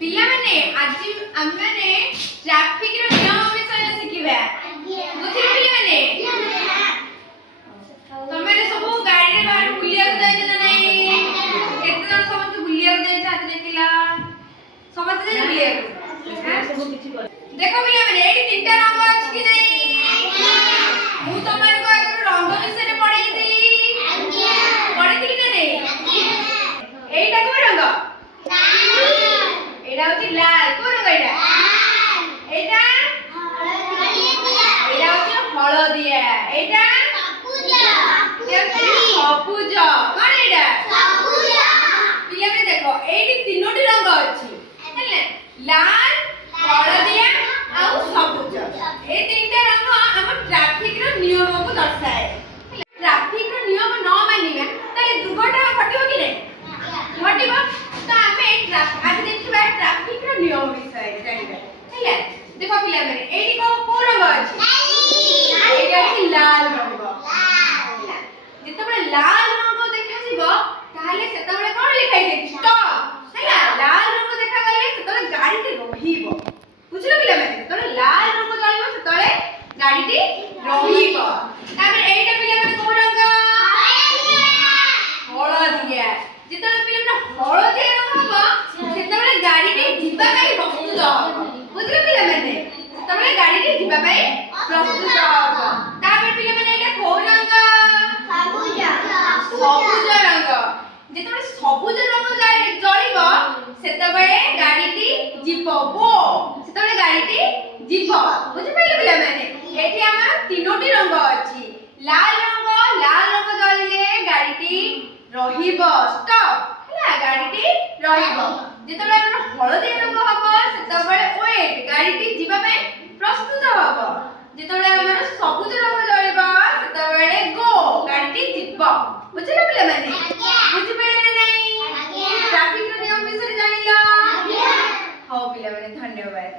पिला माने आज हम माने ट्रैफिक रो नियम विषय शिखिबा बुझि पिला माने तमेरे सब गाड़ी रे बाहर बुलिया को जाय ना नहीं केते जन समस्त बुलिया को जाय आज देखिला समस्त जाय बुलिया को हां सब किछि कर देखो पिला माने एठी तीनटा रंग अछि कि नहीं मु तमार को एक रंग विषय रे पढाई देली पढाई देली ना नहीं एटा को रंग एटा होती लाल को रंग एटा एटा होती हळदिया एटा सबुज कोन एटा पिला में देखो एटी तीनोटी रंग अछि हेले लाल हळदिया आ सबुज ए तीनटा रंग हम ट्रैफिक रो नियम को दर्शाए ट्रैफिक रो नियम न मानिबा तले दुर्घटना घटिबो कि नै घटिबो तो आमे आज देखिबा ट्रैफिक रो नियम विषय जानिबा हेले देखो पिला मेरे एटी को रंग अछि एटा अछि लाल रंग जेतबे लाल रंग देखा जिवो ताले सेतबे कोन लिखाइ छै स्टॉप हैला लाल रंग देखा गले सेतबे गाड़ी टी रहिबो बुझलो पिला माने तोरे लाल रंग जळिबो सेतबे गाड़ी टी रहिबो तामे एटा पिला माने को रंग हळदिया जेतबे पिला माने हळदिया रंग हबो सेतबे गाड़ी टी जिबा काई प्रस्तुत हबो बुझलो पिला माने सेतबे गाड़ी टी जिबा काई प्रस्तुत हबो तामे पिला माने एटा को रंग सबुज रंग जेतबे सबुज रंग जळिबो सेतबे गाडीटी जीपो बो सेतबे गाडीटी जीपो बुझि पाइले पिला माने एठी हमर तीनोटी रंग अछि लाल रंग जळिले गाडीटी रहिबो स्टॉप हैला गाडीटी रहिबो जेतबे हमर हळदी रंग हबो सेतबे वेट गाडीटी जीबा पे प्रस्तुत हबो जेतबे हमर सबुज रंग जळिबो सेतबे गो गाडीटी जीपो बुझिले पिला माने बुझि पाइले नै ट्रैफिक रो नियम विषय जानिलो हो पिला माने धन्यवाद।